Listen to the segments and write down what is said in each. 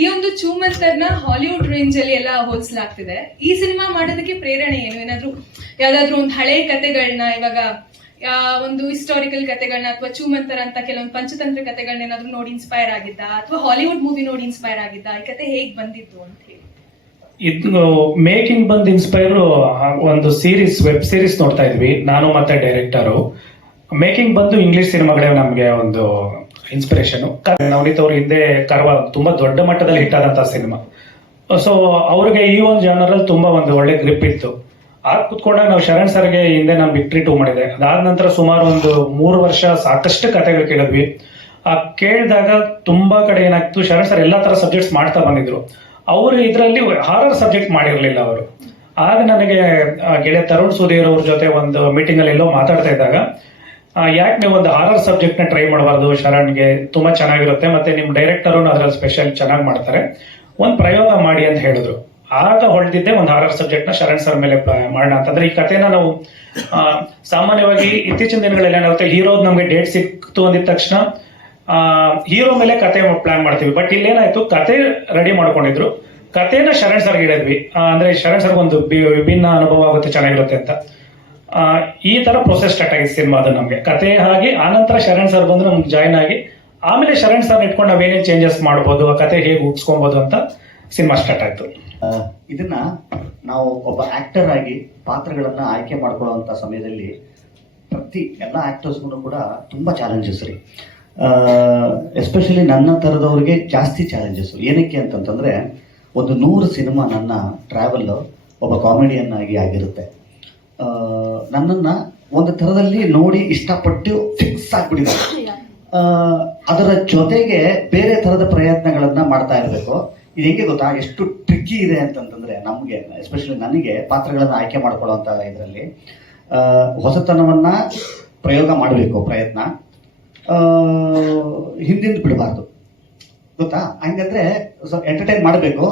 ಈ ಒಂದು ಚೂಮಂತರ್ನ Hollywood range ಅಲ್ಲಿ ಎಲ್ಲ ಹೋಲಿಸಲಾಗ್ತಿದೆ. ಈ ಸಿನಿಮಾ ಮಾಡೋದಕ್ಕೆ ಪ್ರೇರಣೆ ಏನು? ಏನಾದ್ರು ಯಾವ್ದಾದ್ರು ಒಂದು ಹಳೆ ಕತೆಗಳನ್ನ, ಇವಾಗ ಒಂದು ಹಿಸ್ಟಾರಿಕಲ್ ಕತೆಗಳನ್ನ ಅಥವಾ ಚೂಮಂತರ ಅಂತ ಕೆಲವೊಂದು ಪಂಚತಂತ್ರ ಕತೆಗಳನ್ನ ಏನಾದ್ರು ನೋಡಿ ಇನ್ಸ್ಪೈರ್ ಆಗಿದ್ದ, ಅಥವಾ ಹಾಲಿವುಡ್ ಮೂವಿ ನೋಡಿ ಇನ್ಸ್ಪೈರ್ ಆಗಿದ್ದ? ಈ ಕತೆ ಹೇಗ್ ಬಂದಿತ್ತು ಅಂತ ಹೇಳಿ. ಇದು ಮೇಕಿಂಗ್ ಬಂದ್ ಇನ್ಸ್ಪೈರ್ ಒಂದು ಸೀರೀಸ್, ವೆಬ್ ಸೀರೀಸ್ ನೋಡ್ತಾ ಇದ್ವಿ ನಾನು ಮತ್ತೆ ಡೈರೆಕ್ಟರು. ಮೇಕಿಂಗ್ ಬಂದು ಇಂಗ್ಲಿಷ್ ಸಿನಿಮಾಗಳೇ ನಮಗೆ ಒಂದು ಇನ್ಸ್ಪಿರೇಷನ್. ನವನೀತ್ ಅವರು ಹಿಂದೆ ಕರ್ವ ತುಂಬಾ ದೊಡ್ಡ ಮಟ್ಟದಲ್ಲಿ ಹಿಟ್ ಆದಂತಹ ಸಿನಿಮಾ. ಸೊ ಅವ್ರಿಗೆ ಈ ಒಂದು ಜಾನರಲ್ಲಿ ತುಂಬಾ ಒಂದು ಒಳ್ಳೆ ಗ್ರಿಪ್ ಇತ್ತು. ಆಗ ಕುತ್ಕೊಂಡಾಗ ನಾವು ಶರಣ್ ಸರ್ಗೆ ಹಿಂದೆ ನಾನು ವಿಕ್ಟ್ರಿ 2 ಮಾಡಿದೆ. ಅದಾದ ನಂತರ ಸುಮಾರು ಒಂದು 3 ವರ್ಷ ಸಾಕಷ್ಟು ಕಥೆಗಳು ಕೇಳಿದ್ವಿ. ಆ ಕೇಳಿದಾಗ ತುಂಬಾ ಕಡೆ ಏನಾಗ್ತು, ಶರಣ್ ಸರ್ ಎಲ್ಲಾ ತರ ಸಬ್ಜೆಕ್ಟ್ಸ್ ಮಾಡ್ತಾ ಬಂದಿದ್ರು. ಅವರು ಇದರಲ್ಲಿ ಹಾರರ್ ಸಬ್ಜೆಕ್ಟ್ ಮಾಡಿರ್ಲಿಲ್ಲ ಅವರು. ಆಗ ನನಗೆ ಗೆಳೆಯ ತರುಣ್ ಸುಧೀರ್ ಅವ್ರ ಜೊತೆ ಒಂದು ಮೀಟಿಂಗ್ ಅಲ್ಲಿ ಎಲ್ಲೋ ಮಾತಾಡ್ತಾ ಇದ್ದಾಗ, ಯಾಕೆ ನೀವು ಒಂದು ಹಾರರ್ ಸಬ್ಜೆಕ್ಟ್ ನ ಟ್ರೈ ಮಾಡಬಾರ್ದು, ಶರಣ್ಗೆ ತುಂಬಾ ಚೆನ್ನಾಗಿರುತ್ತೆ, ಮತ್ತೆ ನಿಮ್ ಡೈರೆಕ್ಟರ್ ಅದ್ರಲ್ಲಿ ಸ್ಪೆಷಲ್ ಚೆನ್ನಾಗಿ ಮಾಡ್ತಾರೆ, ಒಂದ್ ಪ್ರಯೋಗ ಮಾಡಿ ಅಂತ ಹೇಳಿದ್ರು. ಆಗ ಹೊಳ್ದಿದ್ದೆ ಒಂದು ಹಾರರ್ ಸಬ್ಜೆಕ್ಟ್ ನ ಶರಣ್ ಸರ್ ಮೇಲೆ ಮಾಡೋಣ ಅಂತಂದ್ರೆ. ಈ ಕಥೆನ ನಾವು ಸಾಮಾನ್ಯವಾಗಿ ಇತ್ತೀಚಿನ ದಿನಗಳಲ್ಲಿ ಏನಾಗುತ್ತೆ, ಹೀರೋ ನಮ್ಗೆ ಡೇಟ್ ಸಿಕ್ತು ಅಂದಿದ ತಕ್ಷಣ ಹೀರೋ ಮೇಲೆ ಕತೆ ಪ್ಲಾನ್ ಮಾಡ್ತೀವಿ. ಬಟ್ ಇಲ್ಲೇನಾಯ್ತು, ಕತೆ ರೆಡಿ ಮಾಡ್ಕೊಂಡಿದ್ರು, ಕತೆನ ಶರಣ್ ಸರ್ಗೆ ಹೇಳಿದ್ವಿ. ಅಂದ್ರೆ ಶರಣ್ ಸರ್ಗೆ ಒಂದು ವಿಭಿನ್ನ ಅನುಭವ ಆಗುತ್ತೆ, ಚೆನ್ನಾಗಿರುತ್ತೆ ಅಂತ. ಈ ತರ ಪ್ರೊಸೆಸ್ ಸ್ಟಾರ್ಟ್ ಆಗಿದೆ ಸಿನಿಮಾದ. ನಮ್ಗೆ ಕತೆ ಹಾಗೆ ಆನಂತರ ಶರಣ್ ಸರ್ ಬಂದು ನಮ್ಗೆ ಜಾಯ್ನ್ ಆಗಿ, ಆಮೇಲೆ ಶರಣ್ ಸರ್ ಇಟ್ಕೊಂಡು ನಾವೇನೇನ್ ಚೇಂಜಸ್ ಮಾಡ್ಬೋದು, ಆ ಕತೆ ಹೇಗೆ ಉಗಿಸ್ಕೊಬಹುದು ಅಂತ ಸಿನಿಮಾ ಸ್ಟಾರ್ಟ್ ಆಯ್ತು. ಇದನ್ನ ನಾವು ಒಬ್ಬ ಆಕ್ಟರ್ ಆಗಿ ಪಾತ್ರಗಳನ್ನ ಆಯ್ಕೆ ಮಾಡ್ಕೊಳ್ಳುವಂತ ಸಮಯದಲ್ಲಿ ಪ್ರತಿ ಎಲ್ಲ ಆಕ್ಟರ್ಸ್ಗೂ ಕೂಡ ತುಂಬಾ ಚಾಲೆಂಜಸ್ ರೀ. ಎಸ್ಪೆಷಲಿ ನನ್ನ ತರದವ್ರಿಗೆ ಜಾಸ್ತಿ ಚಾಲೆಂಜಸ್. ಏನಕ್ಕೆ ಅಂತಂತಂದ್ರೆ, ಒಂದು 100 ಸಿನಿಮಾ ನನ್ನ ಟ್ರಾವೆಲ್ ಒಬ್ಬ ಕಾಮಿಡಿಯನ್ ಆಗಿ ಆಗಿರುತ್ತೆ. ನನ್ನನ್ನ ಒಂದು ಥರದಲ್ಲಿ ನೋಡಿ ಇಷ್ಟಪಟ್ಟು ಫಿಕ್ಸ್ ಆಗ್ಬಿಟ್ಟಿದ್ದಾರೆ. ಅದರ ಜೊತೆಗೆ ಬೇರೆ ಥರದ ಪ್ರಯತ್ನಗಳನ್ನ ಮಾಡ್ತಾ ಇರಬೇಕು. ಇದು ಹೆಂಗೆ ಗೊತ್ತಾ, ಎಷ್ಟು ಟ್ರಿಕ್ಕಿ ಇದೆ ಅಂತಂತಂದ್ರೆ, ನಮಗೆ ಎಸ್ಪೆಷಲಿ ನನಗೆ ಪಾತ್ರಗಳನ್ನ ಆಯ್ಕೆ ಮಾಡ್ಕೊಳ್ಳುವಂತ ಇದರಲ್ಲಿ ಹೊಸತನವನ್ನ ಪ್ರಯೋಗ ಮಾಡಬೇಕು, ಪ್ರಯತ್ನ ಹಿಂದಿಂದ ಬಿಡಬಾರ್ದು. ಗೊತ್ತಾ, ಹಂಗಂದ್ರೆ ಎಂಟರ್ಟೈನ್ ಮಾಡಬೇಕು,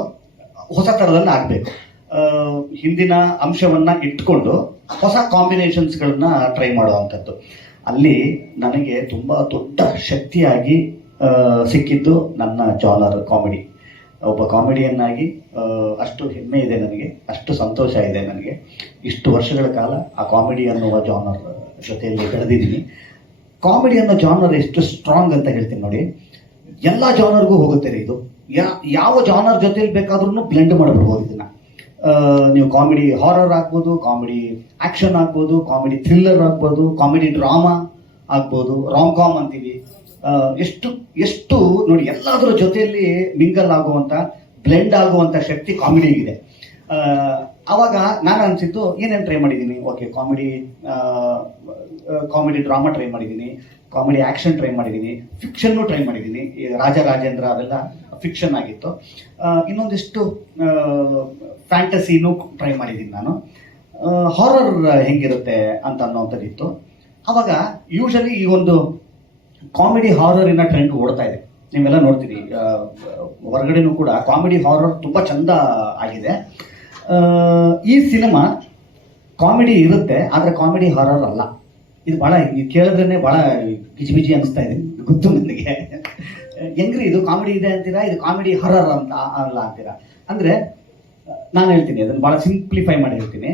ಹೊಸ ಥರದಲ್ಲಿ ಆಗ್ಬೇಕು. ಹಿಂದಿನ ಅಂಶವನ್ನ ಇಟ್ಕೊಂಡು ಹೊಸ ಕಾಂಬಿನೇಷನ್ಸ್ಗಳನ್ನ ಟ್ರೈ ಮಾಡುವಂಥದ್ದು. ಅಲ್ಲಿ ನನಗೆ ತುಂಬಾ ದೊಡ್ಡ ಶಕ್ತಿಯಾಗಿ ಸಿಕ್ಕಿದ್ದು ನನ್ನ ಜಾನರ್ ಕಾಮಿಡಿ. ಒಬ್ಬ ಕಾಮಿಡಿಯನ್ ಆಗಿ ಅಷ್ಟು ಹೆಮ್ಮೆ ಇದೆ ನನಗೆ, ಅಷ್ಟು ಸಂತೋಷ ಇದೆ ನನಗೆ. ಇಷ್ಟು ವರ್ಷಗಳ ಕಾಲ ಆ ಕಾಮಿಡಿ ಅನ್ನುವ ಜಾನರ್ ಜೊತೆಯಲ್ಲಿ ಬೆಳೆದಿದ್ದೀನಿ. ಕಾಮಿಡಿ ಅನ್ನೋ ಜಾನರ್ ಎಷ್ಟು ಸ್ಟ್ರಾಂಗ್ ಅಂತ ಹೇಳ್ತೀನಿ ನೋಡಿ. ಎಲ್ಲ ಜಾನರ್ಗೂ ಹೋಗುತ್ತೆ ರೀ ಇದು. ಯಾವ ಜಾನರ್ ಜೊತೆಲಿ ಬೇಕಾದ್ರೂ ಬ್ಲೆಂಡ್ ಮಾಡಿಬಿಡ್ಬೋದು ಇದನ್ನ. ನೀವು ಕಾಮಿಡಿ ಹಾರರ್ ಆಗ್ಬೋದು, ಕಾಮಿಡಿ ಆಕ್ಷನ್ ಆಗ್ಬೋದು, ಕಾಮಿಡಿ ಥ್ರಿಲ್ಲರ್ ಆಗ್ಬೋದು, ಕಾಮಿಡಿ ಡ್ರಾಮಾ ಆಗ್ಬೋದು, ರಾಮ್ ಕಾಮ್ ಅಂತೀವಿ. ಎಷ್ಟು ಎಷ್ಟು ನೋಡಿ, ಎಲ್ಲದರ ಜೊತೆಯಲ್ಲಿ ಮಿಂಗಲ್ ಆಗುವಂತ, ಬ್ಲೆಂಡ್ ಆಗುವಂತ ಶಕ್ತಿ ಕಾಮಿಡಿಗಿದೆ. ಅವಾಗ ನಾನು ಅನ್ಸಿದ್ದು, ಏನೇನು ಟ್ರೈ ಮಾಡಿದ್ದೀನಿ, ಓಕೆ ಕಾಮಿಡಿ ಡ್ರಾಮಾ ಟ್ರೈ ಮಾಡಿದ್ದೀನಿ, ಕಾಮಿಡಿ ಆಕ್ಷನ್ ಟ್ರೈ ಮಾಡಿದ್ದೀನಿ, ಫಿಕ್ಷನ್ನು ಟ್ರೈ ಮಾಡಿದ್ದೀನಿ. ರಾಜ ರಾಜೇಂದ್ರ ಅವೆಲ್ಲ ಫಿಕ್ಷನ್ ಆಗಿತ್ತು. ಇನ್ನೊಂದಿಷ್ಟು ಫ್ಯಾಂಟಸಿನೂ ಟ್ರೈ ಮಾಡಿದ್ದೀನಿ ನಾನು. ಹಾರರ್ ಹೆಂಗಿರುತ್ತೆ ಅಂತ ಅನ್ನೋಂಥದ್ದಿತ್ತು. ಅವಾಗ ಯೂಶಲಿ ಈ ಒಂದು ಕಾಮಿಡಿ ಹಾರರಿನ ಟ್ರೆಂಡ್ ಓಡ್ತಾ ಇದೆ, ನೀವೆಲ್ಲ ನೋಡ್ತೀರಿ. ಹೊರಗಡೆನೂ ಕೂಡ ಕಾಮಿಡಿ ಹಾರರ್ ತುಂಬ ಚಂದ ಆಗಿದೆ. ಈ ಸಿನಿಮಾ ಕಾಮಿಡಿ ಇರುತ್ತೆ, ಆದರೆ ಕಾಮಿಡಿ ಹಾರರ್ ಅಲ್ಲ. ಇದು ಭಾಳ ಕೇಳಿದ್ರೇ ಭಾಳ ಬಿಜಿ ಅನಿಸ್ತಾ ಇದೆ, ಗೊತ್ತು ನನಗೆ. ಹೆಂಗ್ರಿ ಇದು ಕಾಮಿಡಿ ಇದೆ ಅಂತೀರಾ, ಇದು ಕಾಮಿಡಿ ಹಾರರ್ ಅಂತ ಅಲ್ಲ ಅಂತೀರಾ ಅಂದರೆ, ನಾನು ಹೇಳ್ತೀನಿ ಅದನ್ನು ಭಾಳ ಸಿಂಪ್ಲಿಫೈ ಮಾಡಿ ಹೇಳ್ತೀನಿ.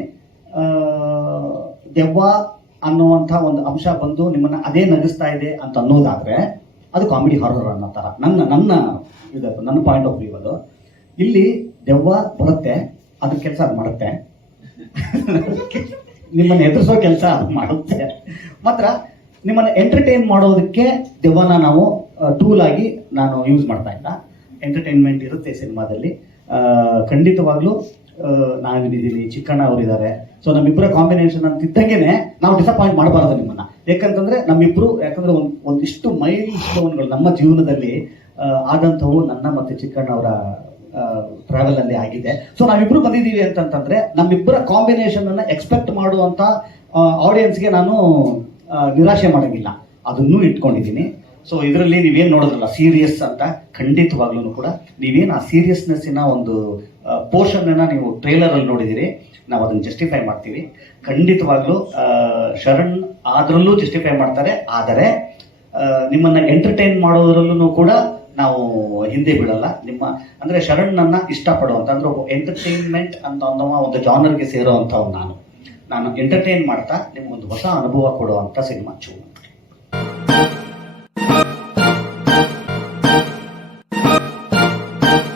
ದೆವ್ವ ಅನ್ನುವಂಥ ಒಂದು ಅಂಶ ಬಂದು ನಿಮ್ಮನ್ನು ಅದೇ ನಗಿಸ್ತಾ ಇದೆ ಅಂತ ಅನ್ನೋದಾದರೆ ಅದು ಕಾಮಿಡಿ ಹಾರರ್ ಅನ್ನೋ ಥರ ನನ್ನ ಪಾಯಿಂಟ್ ಆಫ್ ವ್ಯೂ ಅದು. ಇಲ್ಲಿ ದೆವ್ವ ಬರುತ್ತೆ, ಅದ್ರ ಕೆಲಸ ಅದು ಮಾಡುತ್ತೆ, ನಿಮ್ಮನ್ನು ಎದುರಿಸೋ ಕೆಲಸ ಮಾಡುತ್ತೆ. ಮಾತ್ರ ನಿಮ್ಮನ್ನು ಎಂಟರ್ಟೈನ್ ಮಾಡೋದಕ್ಕೆ ದೆವ್ವನ ನಾವು ಟೂಲ್ ಆಗಿ ನಾನು ಯೂಸ್ ಮಾಡ್ತಾ ಇಲ್ಲ. ಎಂಟರ್ಟೈನ್ಮೆಂಟ್ ಇರುತ್ತೆ ಸಿನಿಮಾದಲ್ಲಿ ಖಂಡಿತವಾಗ್ಲೂ. ನಾವಿದ್ದೀನಿ, ಚಿಕ್ಕಣ್ಣ ಅವರಿದ್ದಾರೆ. ಸೊ ನಮ್ಮಿಬ್ಬರ ಕಾಂಬಿನೇಷನ್ ಅಂತಿದ್ದಂಗೆನೆ ನಾವು ಡಿಸಪಾಯಿಂಟ್ ಮಾಡಬಾರ್ದು ನಿಮ್ಮನ್ನ. ಯಾಕಂತಂದ್ರೆ ನಮ್ಮಿಬ್ರು, ಯಾಕಂದ್ರೆ ಒಂದಿಷ್ಟು ಮೈಲ್ ಸ್ಟೋನ್ಗಳು ನಮ್ಮ ಜೀವನದಲ್ಲಿ ಆದಂಥವು ನನ್ನ ಮತ್ತೆ ಚಿಕ್ಕಣ್ಣ ಅವರ ಟ್ರಾವೆಲ್ ಅಲ್ಲಿ ಆಗಿದೆ. ಸೊ ನಾವಿಬ್ರು ಬಂದಿದ್ದೀವಿ ಅಂತಂತಂದ್ರೆ ನಮ್ಮಿಬ್ಬರ ಕಾಂಬಿನೇಷನ್ ಅನ್ನ ಎಕ್ಸ್ಪೆಕ್ಟ್ ಮಾಡುವಂತ ಆಡಿಯನ್ಸ್ಗೆ ನಾನು ನಿರಾಶೆ ಮಾಡಂಗಿಲ್ಲ, ಅದನ್ನೂ ಇಟ್ಕೊಂಡಿದ್ದೀನಿ. ಸೊ ಇದರಲ್ಲಿ ನೀವೇನು ನೋಡಿದ್ರಲ್ಲ ಸೀರಿಯಸ್ ಅಂತ, ಖಂಡಿತವಾಗ್ಲೂ ಕೂಡ ನೀವೇನು ಆ ಸೀರಿಯಸ್ನೆಸ್ಸಿನ ಒಂದು ಪೋರ್ಷನ್ ನೀವು ಟ್ರೇಲರ್ ಅಲ್ಲಿ ನೋಡಿದಿರಿ, ನಾವು ಅದನ್ನು ಜಸ್ಟಿಫೈ ಮಾಡ್ತೀವಿ. ಖಂಡಿತವಾಗ್ಲೂ ಶರಣ್ ಅದರಲ್ಲೂ ಜಸ್ಟಿಫೈ ಮಾಡ್ತಾರೆ. ಆದರೆ ನಿಮ್ಮನ್ನ ಎಂಟರ್ಟೈನ್ ಮಾಡೋದ್ರಲ್ಲೂ ಕೂಡ ನಾವು ಹಿಂದೆ ಬಿಡಲ್ಲ. ನಿಮ್ಮ ಅಂದ್ರೆ ಶರಣ್ನನ್ನ ಇಷ್ಟಪಡುವಂತ ಅಂದ್ರೆ ಒಬ್ಬ ಎಂಟರ್ಟೈನ್ಮೆಂಟ್ ಅಂತ ಅನ್ನೋ ಒಂದು ಜಾನರ್ಗೆ ಸೇರುವಂತ ನಾನು ಎಂಟರ್ಟೈನ್ ಮಾಡ್ತಾ ನಿಮ್ಗೊಂದು ಹೊಸ ಅನುಭವ ಕೊಡುವಂತ ಸಿನಿಮಾ ಚೂಮಂತ್ರ.